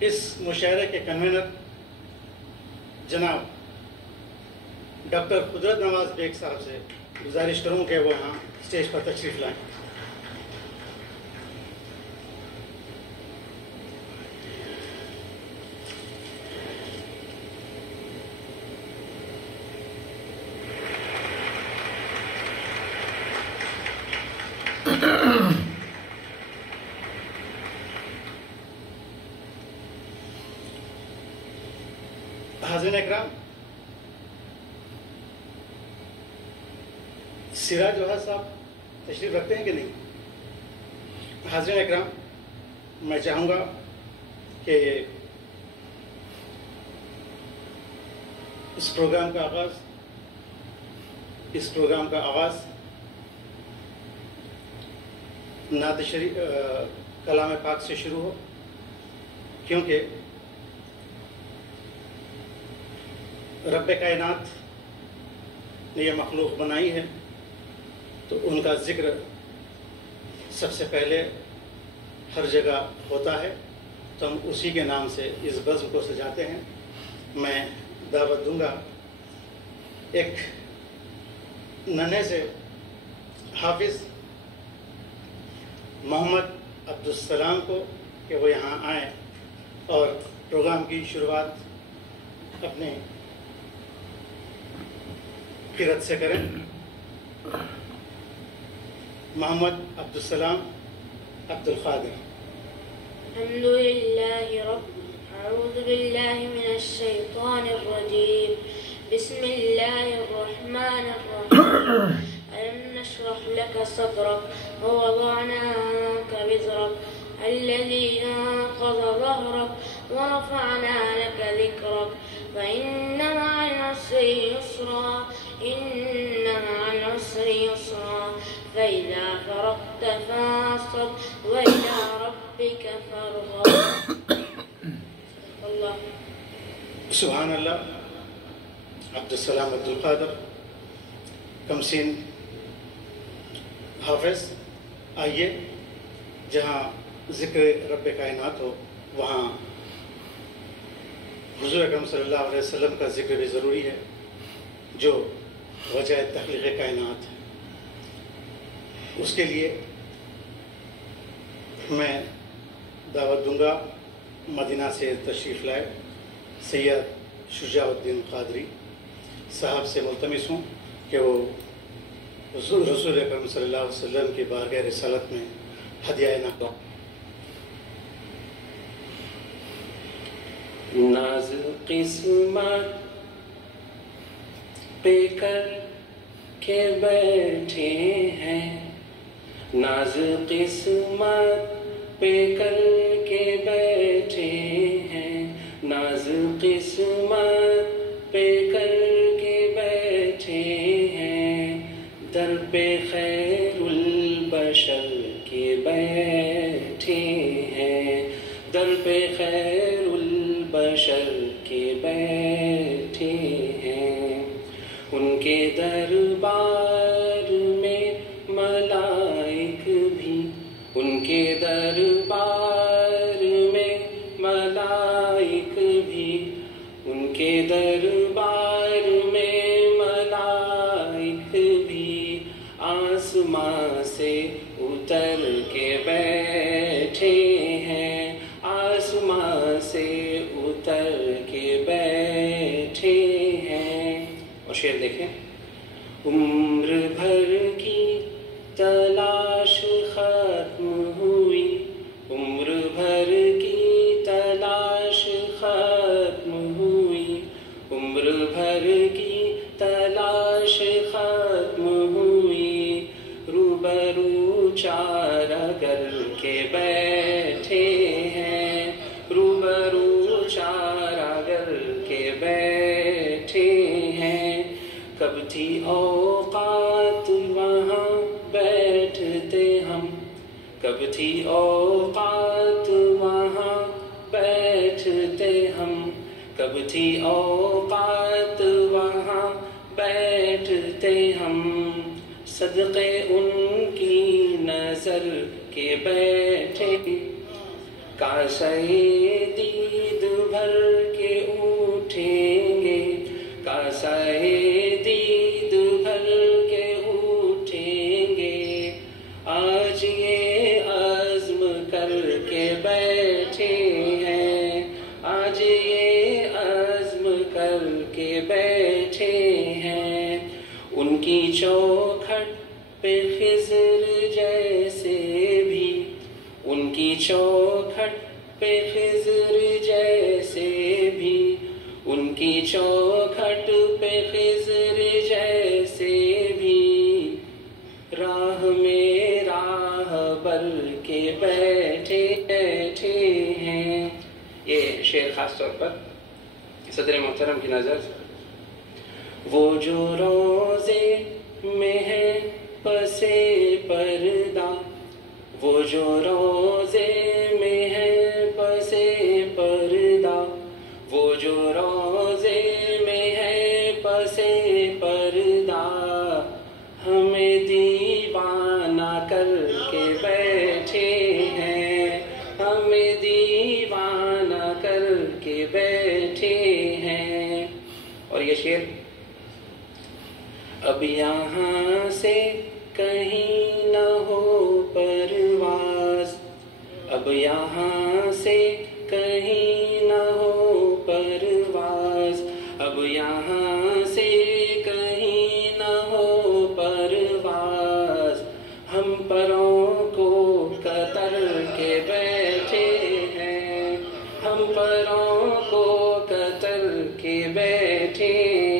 اس مشاعرے کے کنوینر جناب ڈاکٹر قدرت نواز بیگ صاحب سے گزارش کروں کہ وہ یہاں اسٹیج پر تشریف لائیں۔ حاضرین اکرام، سراج جوہر صاحب تشریف رکھتے ہیں کہ نہیں؟ حاضرین اکرام، میں چاہوں گا کہ اس پروگرام کا آغاز نعت شریف کلام پاک سے شروع ہو، کیونکہ رب کائنات نے یہ مخلوق بنائی ہے تو ان کا ذکر سب سے پہلے ہر جگہ ہوتا ہے، تو ہم اسی کے نام سے اس بزم کو سجاتے ہیں۔ میں دعوت دوں گا ایک ننھے سے حافظ محمد عبدالسلام کو کہ وہ یہاں آئیں اور پروگرام کی شروعات اپنے قرأت سے کریں۔ محمد عبدالسلام عبدالقادر۔ الحمدللہ اعوذ باللہ من الشیطان الرجیم، بسم اللہ الرحمن الرحیم۔ ألم نشرح لك صدرك ووضعنا عنك وزرك الذي أنقض ظهرك ورفعنا لك ذكرك فإن مع العسر يسرا إن مع العسر يسرا فإذا فرغت فانصب وإلى ربك فارغب۔ اللہ سبحان اللہ۔ عبدالسلام عبدالقادر کمسین حافظ، آئیے جہاں ذکر رب کائنات ہو وہاں حضور اکرم صلی اللہ علیہ وسلم کا ذکر بھی ضروری ہے، جو وجہ تخلیق کائنات ہے۔ اس کے لیے میں دعوت دوں گا مدینہ سے تشریف لائے سید شجاع الدین قادری صاحب سے ملتمس ہوں کہ وہ رسول اکرم صلی اللہ علیہ وسلم کی بارگاہ رسالت میں ہدیہ نعت۔ ناز قسمت پہ کر کے بیٹھے ہیں، ناز قسمت پہ کر کے بیٹھے ہیں، ناز قسمت پہ کر کے بیٹھے ہیں، در پہ خیر البشر کے بیٹھے ہیں، در پہ خیر البشر کے بیٹھے ہیں۔ ان کے دربار میں ملائک بھی، ان کے دربار میں ملائک بھی، ان کے دربار میں ملائک بھی آسمان سے اتر کے بیٹھے ہیں، آسمان سے اتر کے بیٹھے ہیں۔ اور شعر دیکھیں، عمر بھر کی تلاش ختم ہوئی، عمر بھر کی تلاش ختم ہوئی، عمر بھر کی تلاش ختم ہوئی، روبرو چارہ گر کے بیٹھے ہیں، روبرو چارہ گر کے بیٹھے ہیں۔ کب تھی اوقات وہاں بیٹھتے ہم، کب تھی اوقات وہاں بیٹھتے ہم، کب تھی اوقات وہاں بیٹھتے ہم، صدقے ان کی نظر کے بیٹھے، کاشے بیٹھے ہیں، آج یہ عزم کر کے بیٹھے ہیں، ان کی چوکھٹ پہ خضر جیسے بھی، ان کی چوکھٹ پہ خضر جیسے بھی، ان کی چوکھٹ پہ خضر جیسے بھی، راہ میں راہ بر کے بیٹھے ہیں۔ یہ شعر خاص طور پر صدر محترم کی نظر سے، وہ جو روزے میں ہے پسے پردہ، وہ جو روزے میں ہے پسے پردہ، وہ جو روزے میں ہے پسے پردہ، ہمیں دیوانہ کر کے بیٹھے ہیں، ہمیں دیوانہ کر کے بیٹھے ہیں۔ اور یہ شعر، اب یہاں سے کہیں نہ ہو پرواز، اب یہاں سے کہیں نہ ہو پرواز، اب یہاں سے کہیں نہ ہو پرواز، ہم پروں کو قطر کے بیٹھے ہیں، ہم پروں کو قطر کے بیٹھے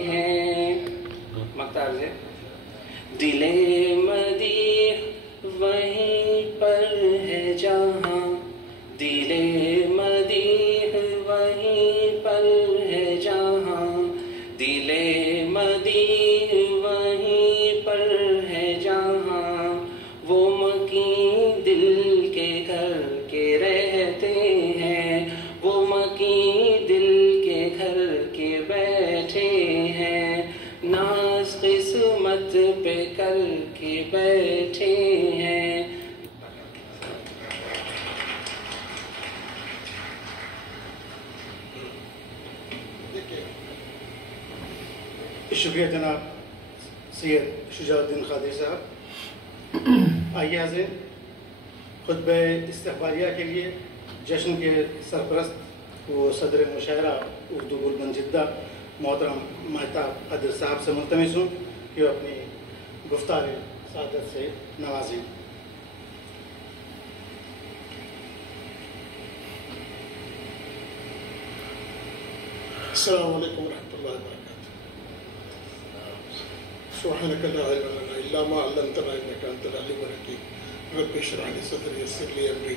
ہیں۔ مقطع سے، دل مدیح وہیں پر ہے جہاں، دل مدیح وہیں پر ہے جہاں، دل مدیح وہیں پر ہے جہاں، وہ مکین دل کے گھر کے رہتے ہیں، وہ مکین دل کے گھر کے بیٹھے ہیں، ناز قسمت پہ کر کے بیٹھے ہیں۔ شکریہ جناب سید شجاع الدین قادری صاحب۔ آئیے حاضرین، خطبہ استقبالیہ کے لیے جشن کے سرپرست وہ صدر مشاعرہ اردو گلبن جدہ محترم مہتاب قدر صاحب سے ملتمس ہوں کہ وہ اپنی گفتار سعادت سے نوازیں۔ السلام علیکم ورحمۃ اللہ وبرکاتہ۔ سبحانک لا علم لنا الا ما علمتنا انک انت العلیم الحکیم، رب اشرح لی صدری یسر لی امری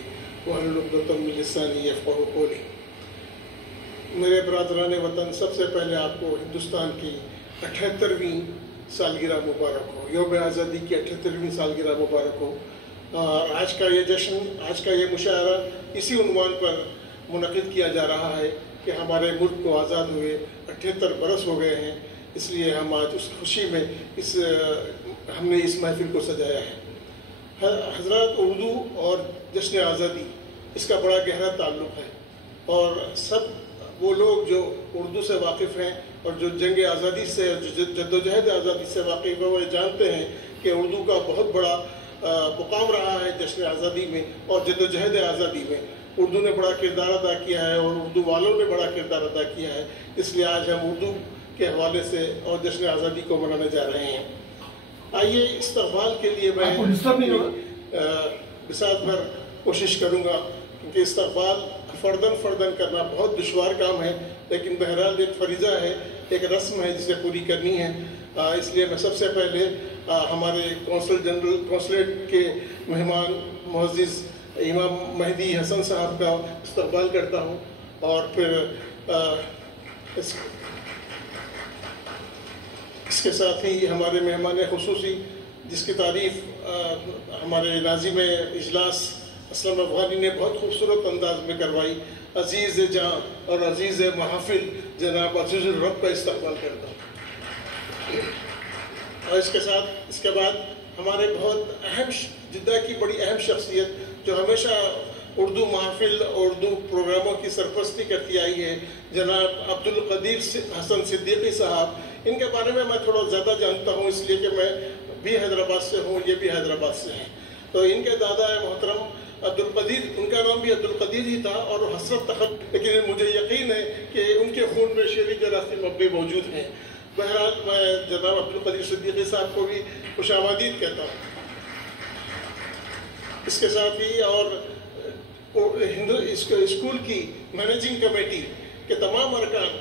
واحلل عقدۃ من لسانی یفقہوا قولی۔ میرے برادران وطن، سب سے پہلے آپ کو ہندوستان کی 78ویں سالگرہ مبارک ہو، یوم آزادی کی 78ویں سالگرہ مبارک ہو۔ آج کا یہ جشن، آج کا یہ مشاعرہ اسی عنوان پر منعقد کیا جا رہا ہے کہ ہمارے ملک کو آزاد ہوئے 78 برس ہو گئے ہیں، اس لیے ہم آج اس خوشی میں ہم نے اس محفل کو سجایا ہے۔ حضرات، اردو اور جشن آزادی اس کا بڑا گہرا تعلق ہے، اور سب وہ لوگ جو اردو سے واقف ہیں اور جو جنگ آزادی سے، جو جدوجہد آزادی سے واقف ہیں، وہ جانتے ہیں کہ اردو کا بہت بڑا مقام رہا ہے جشن آزادی میں اور جدوجہد آزادی میں۔ اردو نے بڑا کردار ادا کیا ہے اور اردو والوں نے بڑا کردار ادا کیا ہے، اس لیے آج ہم اردو کے حوالے سے اور جشن آزادی کو منانے جا رہے ہیں۔ آئیے استقبال کے لیے میں بساط بھر کوشش کروں گا، کیونکہ استقبال فردن کرنا بہت دشوار کام ہے، لیکن بہرحال ایک فریضہ ہے، ایک رسم ہے جسے پوری کرنی ہے۔ اس لیے میں سب سے پہلے ہمارے کونسلیٹ کے مہمان معزز امام مہدی حسن صاحب کا استقبال کرتا ہوں، اور پھر اس کے ساتھ ہی ہمارے مہمان خصوصی جس کی تعریف ہمارے ناظم اجلاس اسلم افغانی نے بہت خوبصورت انداز میں کروائی، عزیز جاں اور عزیز محافل جناب عزیز الرب کا استقبال کرتا ہوں۔ اور اس کے بعد ہمارے بہت اہم جدہ کی بڑی اہم شخصیت جو ہمیشہ اردو محافل اردو پروگراموں کی سرپرستی کرتی آئی ہے، جناب عبدالقدیر حسن صدیقی صاحب۔ ان کے بارے میں تھوڑا زیادہ جانتا ہوں، اس لیے کہ میں بھی حیدرآباد سے ہوں، یہ بھی حیدرآباد سے ہیں۔ تو ان کے دادا محترم عبد القدیر، ان کا نام بھی عبد القدیر ہی تھا اور حسرت تخت، لیکن مجھے یقین ہے کہ ان کے خون میں شعری جراثیم اب بھی موجود ہیں۔ بہرحال میں جناب عبد القدیر صدیقی صاحب کو بھی خوش آمدید کہتا ہوں۔ اس کے ساتھ ہی اور اسکول کی مینیجنگ کمیٹی کے تمام ارکان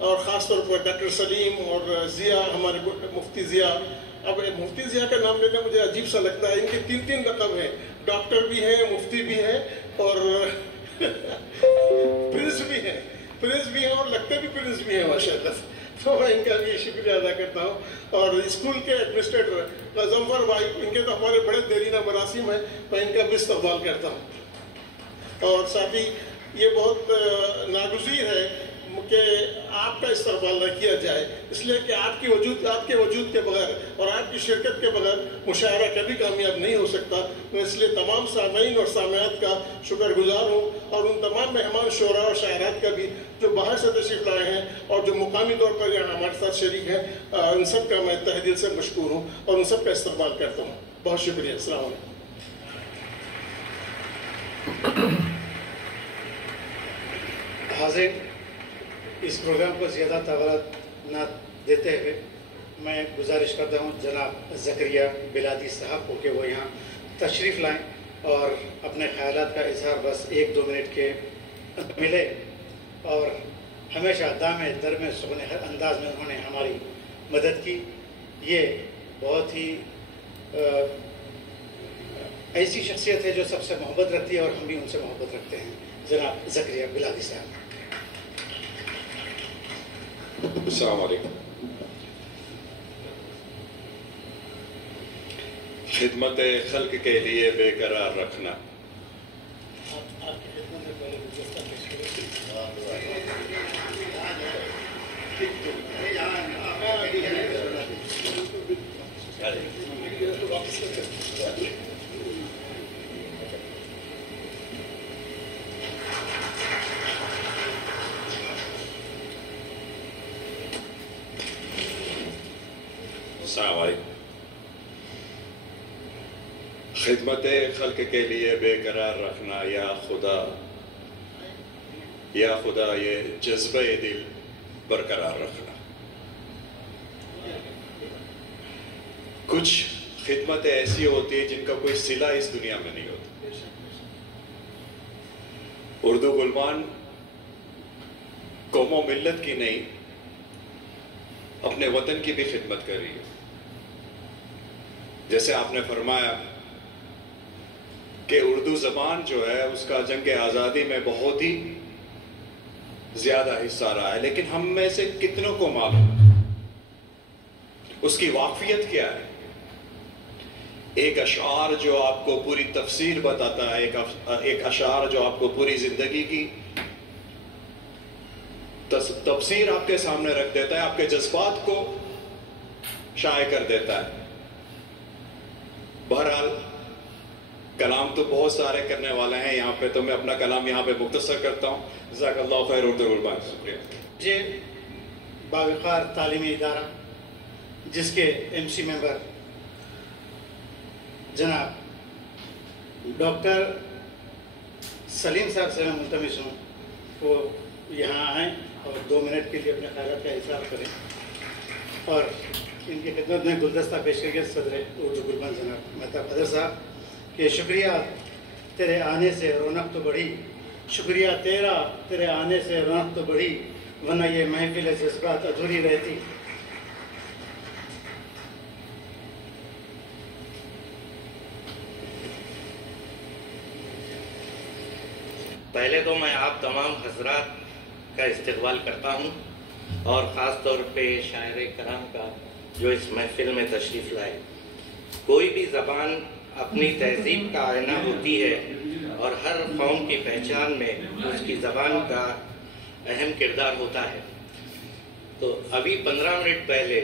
اور خاص طور پر ڈاکٹر سلیم اور ضیاء، ہمارے مفتی ضیاء، اب مفتی ضیاء کا نام لینا مجھے عجیب سا لگتا ہے، ان کے 3 لقب ہیں، ڈاکٹر بھی ہیں، مفتی بھی ہیں اور پرنس بھی ہیں اور لگتے بھی پرنس بھی ہیں ماشاءاللہ۔ تو میں ان کا بھی شکریہ ادا کرتا ہوں۔ اور اسکول کے ایڈمنسٹریٹر غضنفر بھائی، ان کے تو ہمارے بڑے دیرینہ مراسم ہیں، میں ان کا بھی استقبال کرتا ہوں۔ اور ساتھ ہی یہ بہت ناگزیر ہے کہ آپ کا استقبال نہ کیا جائے، اس لیے کہ آپ کے وجود کے بغیر اور آپ کی شرکت کے بغیر مشاعرہ کبھی کامیاب نہیں ہو سکتا۔ میں اس لیے تمام سامعین اور سامعات کا شکر گزار ہوں، اور ان تمام مہمان شعراء اور شاعرات کا بھی جو باہر سے تشریف لائے ہیں اور جو مقامی طور پر یہاں ہمارے ساتھ شریک ہیں، ان سب کا میں تہہ دل سے مشکور ہوں اور ان سب کا استقبال کرتا ہوں۔ بہت شکریہ، السلام علیکم۔ حاضرین، اس پروگرام کو زیادہ توجہ نہ دیتے ہوئے میں گزارش کرتا ہوں جناب زکریا بلادی صاحب کو کہ وہ یہاں تشریف لائیں اور اپنے خیالات کا اظہار بس 1-2 منٹ کے ملے، اور ہمیشہ دامِ در میں سخن انداز میں انہوں نے ہماری مدد کی۔ یہ بہت ہی ایسی شخصیت ہے جو سب سے محبت رکھتی ہے اور ہم بھی ان سے محبت رکھتے ہیں۔ جناب زکریا بلادی صاحب۔ السلام علیکم۔ خدمت خلق کے لیے بے قرار رکھنا، السلام علیکم۔ خدمت خلق کے لیے بے قرار رکھنا، یا خدا یہ جذبہ دل برقرار رکھنا۔ کچھ خدمتیں ایسی ہوتی ہیں جن کا کوئی صلہ اس دنیا میں نہیں ہوتا۔ اردو غلمان قوم و ملت کی نہیں، اپنے وطن کی بھی خدمت کر رہی ہے۔ جیسے آپ نے فرمایا کہ اردو زبان جو ہے اس کا جنگ آزادی میں بہت ہی زیادہ حصہ رہا ہے، لیکن ہم میں سے کتنوں کو معلوم اس کی واقفیت کیا ہے؟ ایک اشعار جو آپ کو پوری تفسیر بتاتا ہے، ایک اشعار جو آپ کو پوری زندگی کی تفسیر آپ کے سامنے رکھ دیتا ہے، آپ کے جذبات کو شائع کر دیتا ہے۔ بہرحال کلام تو بہت سارے کرنے والے ہیں یہاں پہ، تو میں اپنا کلام یہاں پہ مختصر کرتا ہوں۔ جزاک اللہ خیر۔ اردو غلمان، شکریہ۔ یہ باوقار تعلیمی ادارہ جس کے MC ممبر جناب ڈاکٹر سلیم صاحب سے میں ملتمس ہوں وہ یہاں آئیں اور 2 منٹ کے لیے اپنے خیالات کا اظہار کریں، اور ان کی خدمت میں گلدستہ پیش کر کے صدر اردو غلمان جناب مہتاب حیدر صاحب کہ شکریہ تیرے آنے سے رونق تو بڑھی، شکریہ تیرے آنے سے رونق تو بڑھی، ورنہ یہ محفل جذبات ادھوری رہتی۔ پہلے تو میں آپ تمام حضرات کا استقبال کرتا ہوں، اور خاص طور پہ شاعر کرام کا جو اس محفل میں تشریف لائے۔ کوئی بھی زبان اپنی تہذیب کا آئینہ ہوتی ہے، اور ہر قوم کی پہچان میں اس کی زبان کا اہم کردار ہوتا ہے۔ تو ابھی 15 منٹ پہلے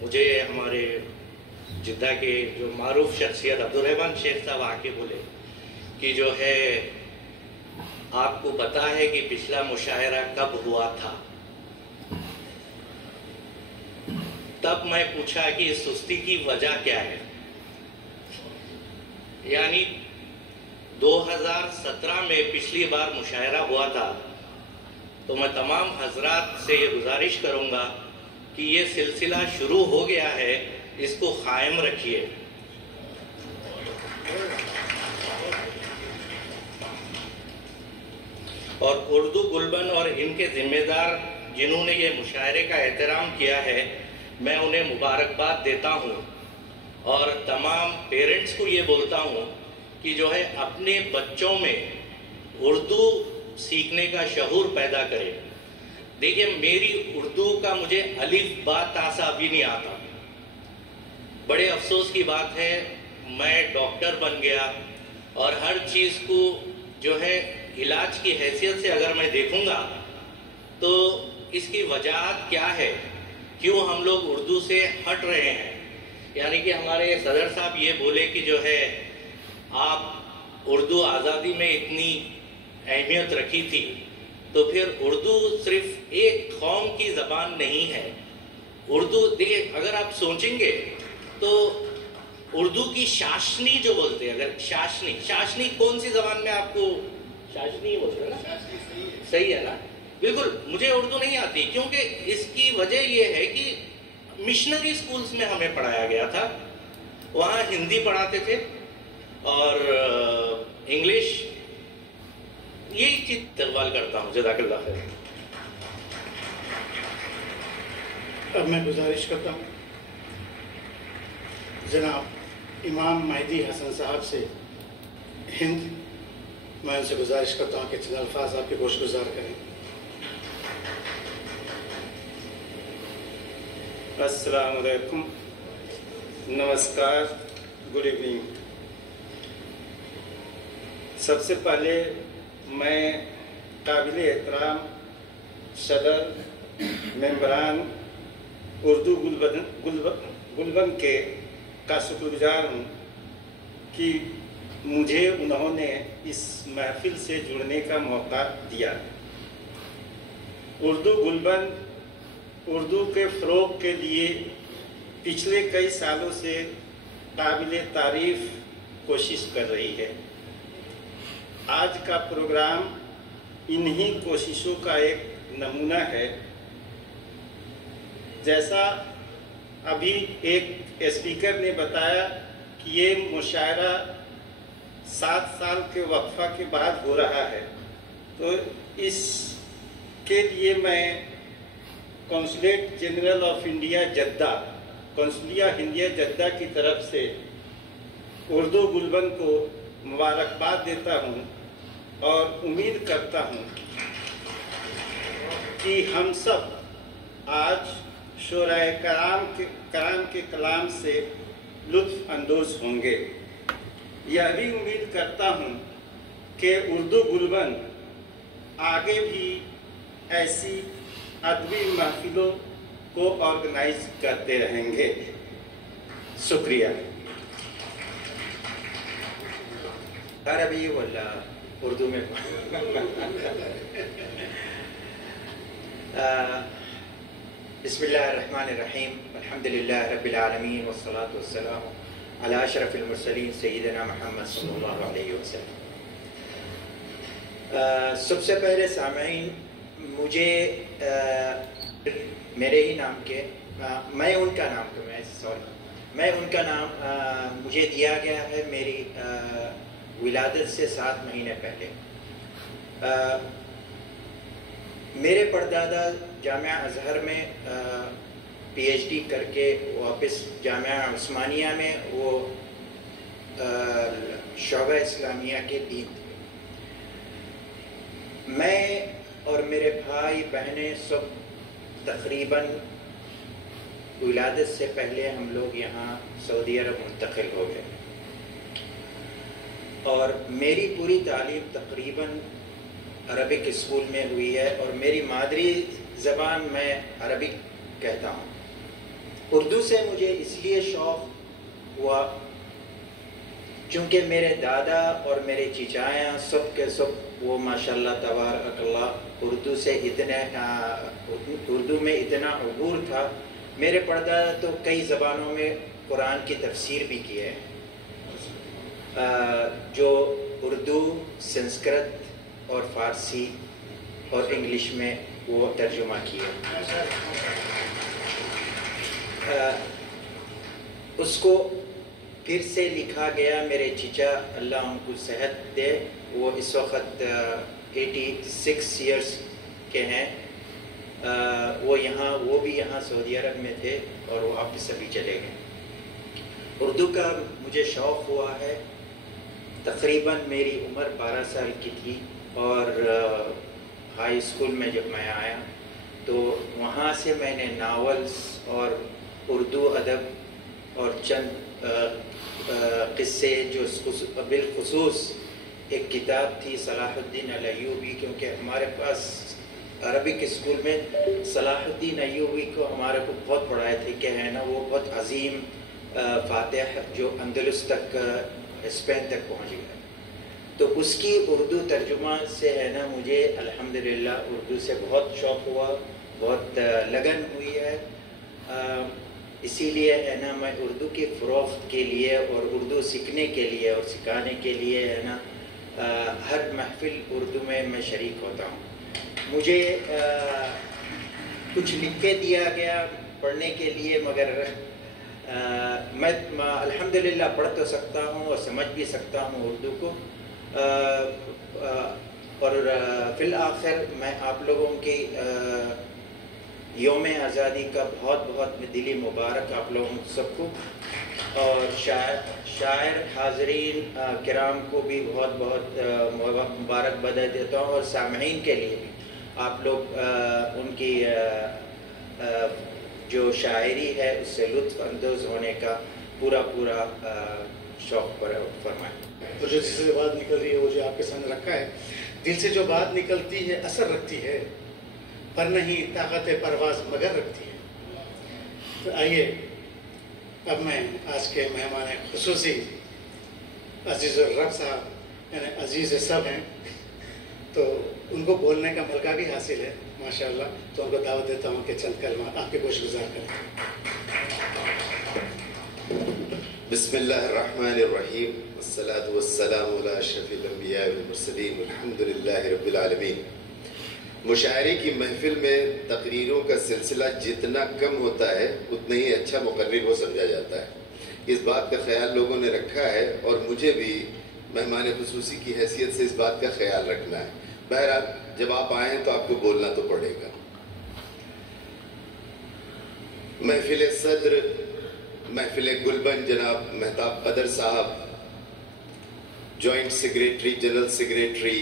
مجھے ہمارے جدہ کے جو معروف شخصیت عبدالرحمن شیخ صاحب آ کے بولے کہ جو ہے آپ کو پتا ہے کہ پچھلا مشاعرہ کب ہوا تھا؟ تب میں پوچھا کہ اس سستی کی وجہ کیا ہے؟ یعنی 2017 میں پچھلی بار مشاعرہ ہوا تھا، تو میں تمام حضرات سے یہ گزارش کروں گا کہ یہ سلسلہ شروع ہو گیا ہے، اس کو قائم رکھیے۔ اور اردو گلبن اور ان کے ذمہ دار جنہوں نے یہ مشاعرے کا احترام کیا ہے، میں انہیں مبارکباد دیتا ہوں، اور تمام پیرنٹس کو یہ بولتا ہوں کہ جو ہے اپنے بچوں میں اردو سیکھنے کا شعور پیدا کرے۔ دیکھیے، میری اردو کا مجھے الف با تا سا بھی نہیں آتا۔ بڑے افسوس کی بات ہے، میں ڈاکٹر بن گیا اور ہر چیز کو جو ہے علاج کی حیثیت سے اگر میں دیکھوں گا تو اس کی وجہات کیا ہے، کیوں ہم لوگ اردو سے ہٹ رہے ہیں۔ یعنی کہ ہمارے صدر صاحب یہ بولے کہ جو ہے آپ اردو آزادی میں اتنی اہمیت رکھی تھی، تو پھر اردو صرف ایک قوم کی زبان نہیں ہے۔ اردو دیکھیں، اگر آپ سوچیں گے تو اردو کی شاشنی جو بولتے ہیں، اگر شاشنی کون سی زبان میں آپ کو شاشنی بولتے ہیں نا؟ صحیح ہے نا؟ بالکل، مجھے اردو نہیں آتی، کیونکہ اس کی وجہ یہ ہے کہ مشنری سکولز میں ہمیں پڑھایا گیا تھا، وہاں ہندی پڑھاتے تھے اور انگلش۔ یہی چیز استقبال کرتا ہوں۔ جزاک اللہ خیر۔ اب میں گزارش کرتا ہوں جناب امام مہدی حسن صاحب سے ہند، میں ان سے گزارش کرتا ہوں کہ چند الفاظ آپ کے گوش گزار کریں۔ السلام علیکم، نمسکار، گڈ ایوننگ۔ سب سے پہلے میں قابل احترام صدر ممبران اردو گلبن کے کا شکر گزار ہوں کہ مجھے انہوں نے اس محفل سے جڑنے کا موقع دیا۔ اردو گلبن اردو کے فروغ کے لیے پچھلے کئی سالوں سے قابل تعریف کوشش کر رہی ہے۔ آج کا پروگرام انہی کوششوں کا ایک نمونہ ہے۔ جیسا ابھی ایک اسپیکر نے بتایا کہ یہ مشاعرہ 7 سال کے وقفہ کے بعد ہو رہا ہے، تو اس کے لیے میں consulate general of India Jeddah, کونسلیہ ہندیہ جدہ کی طرف سے اردو گلبن کو مبارکباد دیتا ہوں اور امید کرتا ہوں کہ ہم سب آج شعراء کرام کے کلام سے لطف اندوز ہوں گے۔ یہ بھی امید کرتا ہوں کہ اردو گلبن آگے بھی ایسی ادبی محفلوں کو آرگنائز کرتے رہیں گے۔ شکریہ۔ عربی ولا اردو میں؟ بسم اللہ الرحمن الرحیم، الحمدللہ رب العالمین والصلاة والسلام علی اشرف المرسلین سیدنا محمد صلی اللہ علیہ وسلم۔ سب سے پہلے سامعین، مجھے میرے ہی نام کے میں ان کا نام مجھے دیا گیا ہے میری ولادت سے 7 مہینے پہلے۔ میرے پردادا جامعہ ازہر میں پی ایچ ڈی کر کے واپس جامعہ عثمانیہ میں وہ شعبہ اسلامیہ کے دین تھے۔ میں اور میرے بھائی بہنیں سب تقریباً ولادت سے پہلے ہم لوگ یہاں سعودی عرب منتقل ہو گئے، اور میری پوری تعلیم تقریباً عربک اسکول میں ہوئی ہے، اور میری مادری زبان میں عربک کہتا ہوں۔ اردو سے مجھے اس لیے شوق ہوا چونکہ میرے دادا اور میرے چچایا سب کے سب وہ ماشاءاللہ تبارک اللہ اردو میں اتنا عبور تھا۔ میرے پردادا تو کئی زبانوں میں قرآن کی تفسیر بھی کی ہے، جو اردو، سنسکرت اور فارسی اور انگلش میں وہ ترجمہ کیا. اس کو پھر سے لکھا گیا. میرے چچا اللہ ان کو صحت دے، وہ اس وقت 86 ایئرس کے ہیں. وہ بھی یہاں سعودی عرب میں تھے اور وہ واپس ابھی چلے گئے. اردو کا مجھے شوق ہوا ہے. تقریباً میری عمر 12 سال کی تھی اور ہائی اسکول میں جب میں آیا تو وہاں سے میں نے ناولز اور اردو ادب اور چند قصے، جو بالخصوص ایک کتاب تھی صلاح الدین الایوبی، کیونکہ ہمارے پاس عربک اسکول میں صلاح الدین ایوبی کو ہمارے کو بہت پڑھائے تھے کہ ہے نا وہ بہت عظیم فاتح جو اندلس تک، اسپین تک پہنچ گیا. تو اس کی اردو ترجمہ سے ہے نا مجھے الحمدللہ اردو سے بہت شوق ہوا، بہت لگن ہوئی ہے. اسی لیے ہے نا میں اردو کی فروخت کے لیے اور اردو سیکھنے کے لیے اور سکھانے کے لیے ہے نا ہر محفل اردو میں شریک ہوتا ہوں. مجھے کچھ لکھ کے دیا گیا پڑھنے کے لیے، مگر میں الحمدللہ پڑھ تو سکتا ہوں اور سمجھ بھی سکتا ہوں اردو کو. اور فی الآخر میں آپ لوگوں کی یوم آزادی کا بہت بہت دلی مبارک آپ لوگوں سب کو، اور شاعر حاضرین کرام کو بھی بہت بہت مبارک بدائی دیتا ہوں، اور سامعین کے لیے بھی آپ لوگ ان کی جو شاعری ہے اس سے لطف اندوز ہونے کا پورا شوق فرمائیں. تو جو جس سے بات نکل رہی ہے وہ جو آپ کے سامنے رکھا ہے، دل سے جو بات نکلتی ہے اثر رکھتی ہے، پر نہیں طاقت پرواز مگر رکھتی ہے. تو آئیے اب میں آج کے مہمان خصوصی عزیز الرب صاحب یعنی عزیز سب ہیں، تو ان کو بولنے کا موقع بھی حاصل ہے ماشاءاللہ، تو ان کو دعوت دیتا ہوں کہ چند کلمات آپ کے گوش گزار کریں. بسم اللہ الرحمن الرحیم، والصلاة والسلام علی اشرف الانبیاء والمرسلین، والحمد للہ رب العالمین. مشاعرے کی محفل میں تقریروں کا سلسلہ جتنا کم ہوتا ہے اتنا ہی اچھا مقرر وہ سمجھا جاتا ہے. اس بات کا خیال لوگوں نے رکھا ہے اور مجھے بھی مہمان خصوصی کی حیثیت سے اس بات کا خیال رکھنا ہے. بہرحال جب آپ آئیں تو آپ کو بولنا تو پڑے گا. محفل صدر محفل گلبن جناب مہتاب قدر صاحب، جوائنٹ سیکریٹری، جنرل سیکریٹری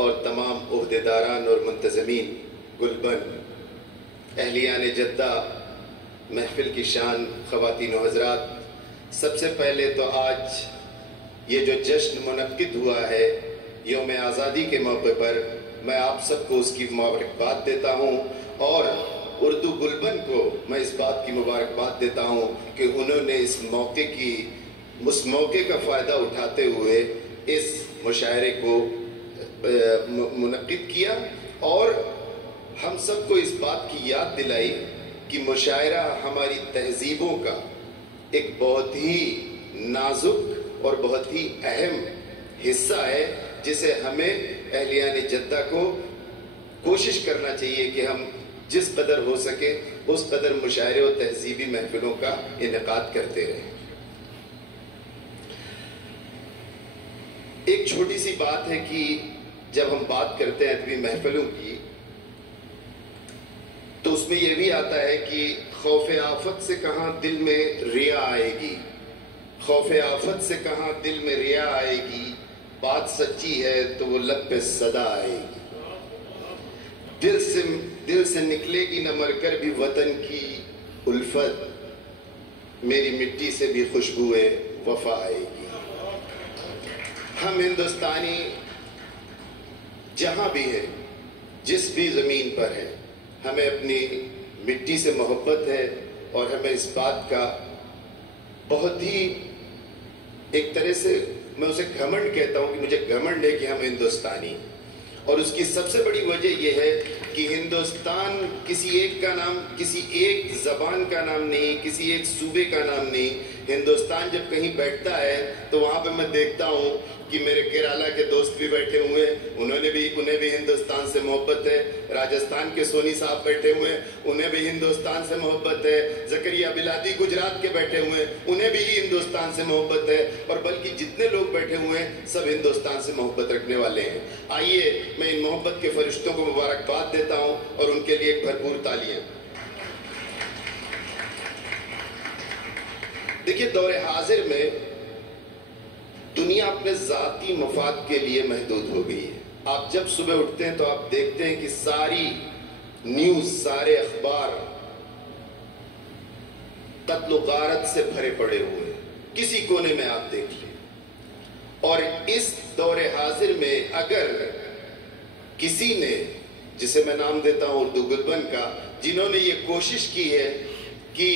اور تمام عہدیداران اور منتظمین گلبن، اہلیان جدہ، محفل کی شان خواتین و حضرات، سب سے پہلے تو آج یہ جو جشن منعقد ہوا ہے یوم آزادی کے موقع پر، میں آپ سب کو اس کی مبارکباد دیتا ہوں، اور اردو گلبن کو میں اس بات کی مبارکباد دیتا ہوں کہ انہوں نے اس موقع کا فائدہ اٹھاتے ہوئے اس مشاعرے کو منعقد کیا، اور ہم سب کو اس بات کی یاد دلائی کہ مشاعرہ ہماری تہذیبوں کا ایک بہت ہی نازک اور بہت ہی اہم حصہ ہے، جسے ہمیں اہلیان جدہ کو کوشش کرنا چاہیے کہ ہم جس قدر ہو سکے اس قدر مشاعرے اور تہذیبی محفلوں کا انعقاد کرتے رہیں. ایک چھوٹی سی بات ہے کہ جب ہم بات کرتے ہیں ادبی محفلوں کی تو اس میں یہ بھی آتا ہے کہ خوف آفت سے کہاں دل میں ریا آئے گی، خوف آفت سے کہاں دل میں ریا آئے گی، بات سچی ہے تو وہ لب پہ صدا آئے گی، دل سے نکلے گی نہ مر کر بھی وطن کی الفت، میری مٹی سے بھی خوشبوئے وفا آئے گی. ہم ہندوستانی جہاں بھی ہیں، جس بھی زمین پر ہیں، ہمیں اپنی مٹی سے محبت ہے، اور ہمیں اس بات کا بہت ہی ایک طرح سے میں اسے گھمنڈ کہتا ہوں کہ مجھے گھمنڈ ہے کہ ہم ہندوستانی. اور اس کی سب سے بڑی وجہ یہ ہے کہ ہندوستان کسی ایک کا نام، کسی ایک زبان کا نام نہیں، کسی ایک صوبے کا نام نہیں. ہندوستان جب کہیں بیٹھتا ہے تو وہاں پہ میں دیکھتا ہوں کہ میرے کیرالہ کے دوست بھی بیٹھے ہوئے ہیں، انہیں بھی ہندوستان سے محبت ہے. راجستھان کے سونی صاحب بیٹھے ہوئے ہیں، انہیں بھی ہندوستان سے محبت ہے. زکریا بلادی گجرات کے بیٹھے ہوئے ہیں، انہیں بھی ہندوستان سے محبت ہے. اور بلکہ جتنے لوگ بیٹھے ہوئے ہیں سب ہندوستان سے محبت رکھنے والے ہیں. آئیے میں ان محبت کے فرشتوں کو مبارکباد دیتا ہوں اور ان کے لیے ایک بھرپور تالیاں. دیکھیے، دور حاضر میں دنیا اپنے ذاتی مفاد کے لیے محدود ہو گئی ہے. آپ جب صبح اٹھتے ہیں تو آپ دیکھتے ہیں کہ ساری نیوز، سارے اخبار قتل و غارت سے بھرے پڑے ہوئے ہیں. کسی کونے میں آپ دیکھ لیں. اور اس دور حاضر میں اگر کسی نے، جسے میں نام دیتا ہوں اردو گلبن کا، جنہوں نے یہ کوشش کی ہے کہ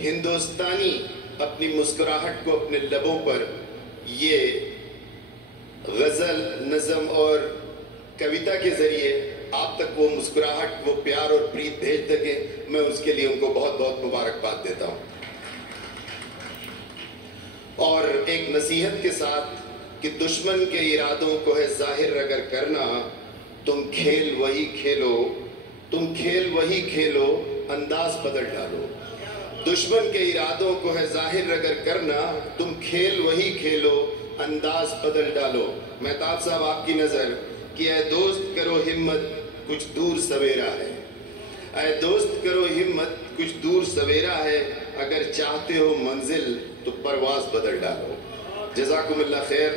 ہندوستانی اپنی مسکراہٹ کو اپنے لبوں پر یہ غزل، نظم اور کویتا کے ذریعے آپ تک وہ مسکراہٹ، وہ پیار اور پریت بھیج سکیں، میں اس کے لیے ان کو بہت بہت مبارکباد دیتا ہوں. اور ایک نصیحت کے ساتھ کہ دشمن کے ارادوں کو ہے ظاہر اگر کرنا، تم کھیل وہی کھیلو انداز بدل ڈالو. دشمن کے ارادوں کو ہے ظاہر اگر کرنا، تم کھیل وہی کھیلو انداز بدل ڈالو. مہتاب صاحب، آپ کی نظر کہ اے دوست کرو ہمت کچھ دور سویرا ہے. اے دوست کرو ہمت کچھ دور سویرا ہے، اگر چاہتے ہو منزل تو پرواز بدل ڈالو. جزاکم اللہ خیر.